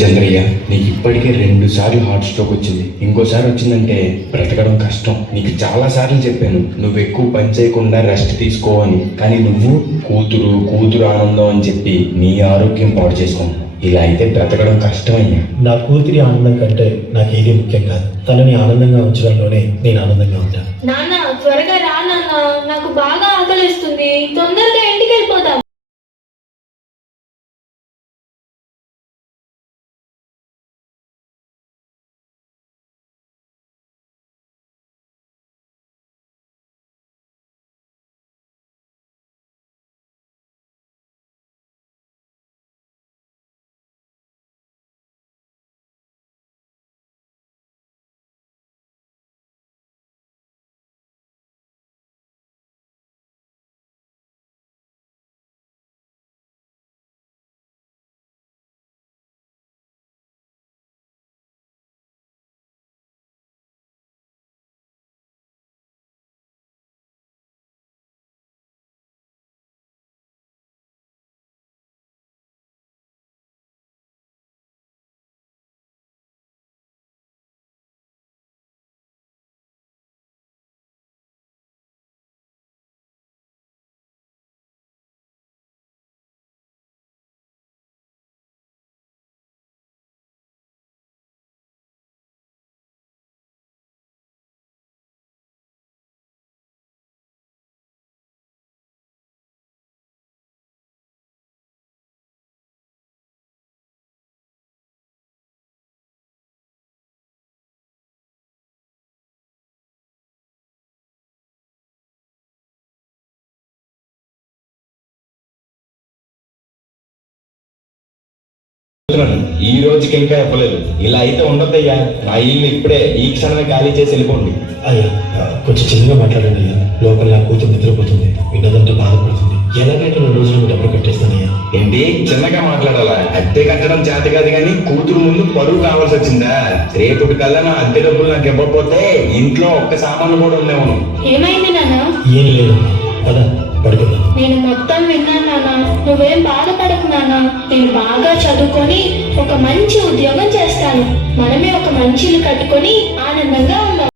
చంద్రయ్య, నీకు ఇప్పటికే 2 సార్లు హార్ట్ స్ట్రోక్ వచ్చింది. ఇంకోసారి వచ్చిందంటే బ్రతకడం కష్టం. నీకు చాలా సార్లు చెప్పాను నువ్వు ఎక్కువ పని చేయకుండా రెస్ట్ తీసుకో అని. కానీ నువ్వు కూతురు ఆనందం అని చెప్పి నీ ఆరోగ్యం పాడు చేసుకోను. ఇలా అయితే బ్రతకడం కష్టమయ్యా. నా కూతురి ఆనందం కంటే నాకు ఏది ముఖ్యం కాదు. తనని ఆనందంగా ఉంచడంలోనే నేను ఆనందంగా ఉంటాను. నాన్న త్వరగా రా నాన్న, నాకు బాగా ఆకలిస్తుంది. తొందరగా ఇంటికి వెళ్ళిపోదాం. ఈ రోజుకి ఇంకా ఇవ్వలేదు. ఇలా అయితే ఉండద్దయ్యా. నా ఇల్లు ఇప్పుడే ఈ క్షణమే ఖాళీ చేసి వెళ్ళిపోండి. అయ్యా కొంచెం చిన్నగా మాట్లాడండి అయ్యా. లోపల నా కూతురు నిద్రపోతుంది, విన్నదంటే బాధపడుతుంది. ఎలాగైతే 2 రోజులు డబ్బులు కట్టేస్తానయ్యా. ఏంటి చిన్నగా మాట్లాడాలా? అద్దె కట్టడం చేత కాదు కానీ కూతురు ముందు పరువు కావాల్సి వచ్చిందా? రేపటి కల్లా నా అద్దె డబ్బులు నాకు ఇవ్వకపోతే ఇంట్లో ఒక్క సామాన్లు కూడా ఉండేవాను. ఏమైంది నాన్న? ఏం లేదు, పద పడుకుందాం. నేను మొత్తం విన్నాను నాన్న, నువ్వేం బాధపడకు నాన్న. నేను బాగా చదువుకొని ఒక మంచి ఉద్యోగం చేస్తాను. మనమే ఒక మంచి ఇల్లు కట్టుకొని ఆనందంగా ఉందాం.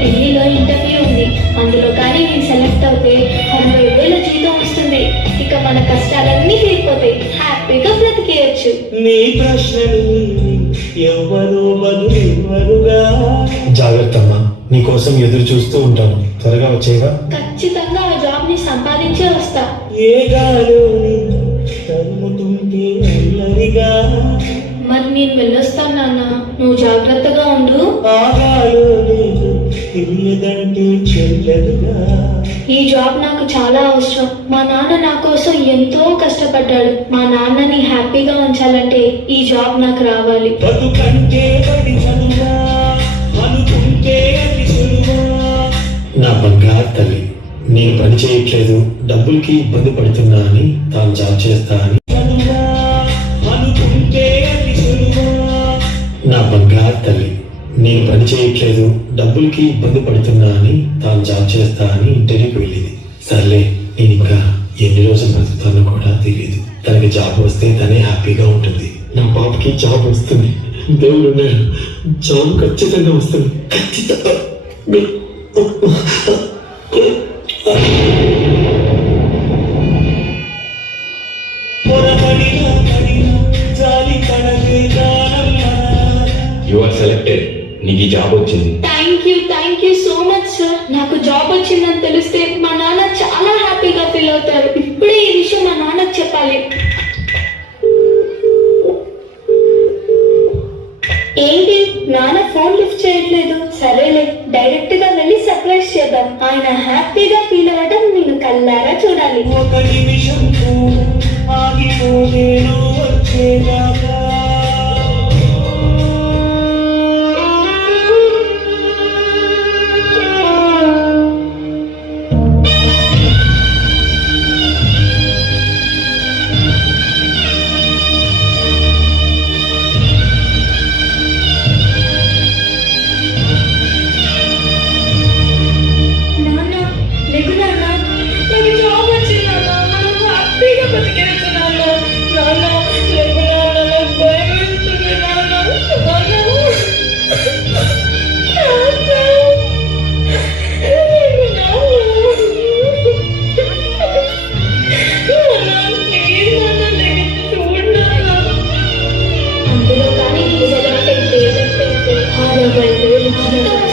ఢిల్లీలో ఇంటర్వ్యూ ఉంది. అందులో కానీ నేను సెలెక్ట్ అవుతే 60,000 జీతం వస్తుంది. ఇక మన కష్టాలన్నీ తీరిపోతాయి. హ్యాపీగా బ్రతికేయచ్చు. నీ ప్రశ్నలు ఎవరు బదులుగా. జాగ్రత్త అమ్మా, నీ కోసం ఎదురు చూస్తూ ఉంటాను. త్వరగా వచ్చేవా? ఖచ్చితంగా ఆ జాబ్ ని సంపాదించే వస్తా. ఏ గాలు తరుముతుంటే అల్లరిగా. మరి నేను వెళ్ళొస్తాను నాన్న, నువ్వు జాగ్రత్తగా ఉండు. ఆగాలు తెలియదంటే చెల్లెలుగా. ఈ జాబ్ నాకు చాలా అవసరం. మా నాన్న నా కోసం ఎంతో కష్టపడ్డాడు. మా నాన్నని హ్యాపీగా ఉంచాలంటే ఈ జాబ్ నాకు రావాలి. బతుకంటే బడి చదువా, అనుకుంటే అతి సులువా. నా బంగారు తల్లి, నేను పని చేయట్లేదు, డబ్బులకి ఇబ్బంది పడుతున్నా అని తాను జాబ్ చేస్తా అని. చదువా, అనుకుంటే అతి సులువా. నా బంగారు తల్లి, నేను పని చేయట్లేదు, డబ్బులకి ఇబ్బంది పడుతున్నా అని తాను జాబ్ చేస్తా అని ఇంటర్వ్యూకి వెళ్ళింది. సర్లే, నేను ఇంకా ఎన్ని రోజులు బ్రతుకుతానో కూడా తెలియదు. తనకి జాబ్ వస్తే తనే హ్యాపీగా ఉంటుంది. నా పాపకి జాబ్ వస్తుంది, దేవుడు ఉన్నాడు, జాబ్ ఖచ్చితంగా వస్తుంది, ఖచ్చితంగా. You are selected. నీకు ఈ జాబ్ వచ్చింది. Thank you so much sir. నాకు జాబ్ వచ్చిందని తెలిస్తే మా నాన్న చాలా హ్యాపీగా ఫీల్ అవుతారు. ఇప్పుడే ఈ విషయం మా నాన్నకు చెప్పాలి. ఏంటి నాన్న ఫోన్ లిఫ్ట్ చేయట్లేదు? సరేలే, డైరెక్ట్ గా వెళ్ళి సర్ప్రైజ్ చేద్దాం. ఆయన హ్యాపీగా ఫీల్ అవ్వడం నేను కళ్ళారా చూడాలి. ఒక నిమిషం కూడా ఆగిపోలేను వచ్చేదాకా. నాన్న లేకు నాన్న, నాకు జాబ్ వచ్చింది నాన్న, మనం హ్యాపీగా బతికేయచ్చు నాన్న. నాన్న లేకు నాన్న, నాకు భయం వేస్తుంది నాన్న. నాన్న అందులో కానీ నిజంగా 60,000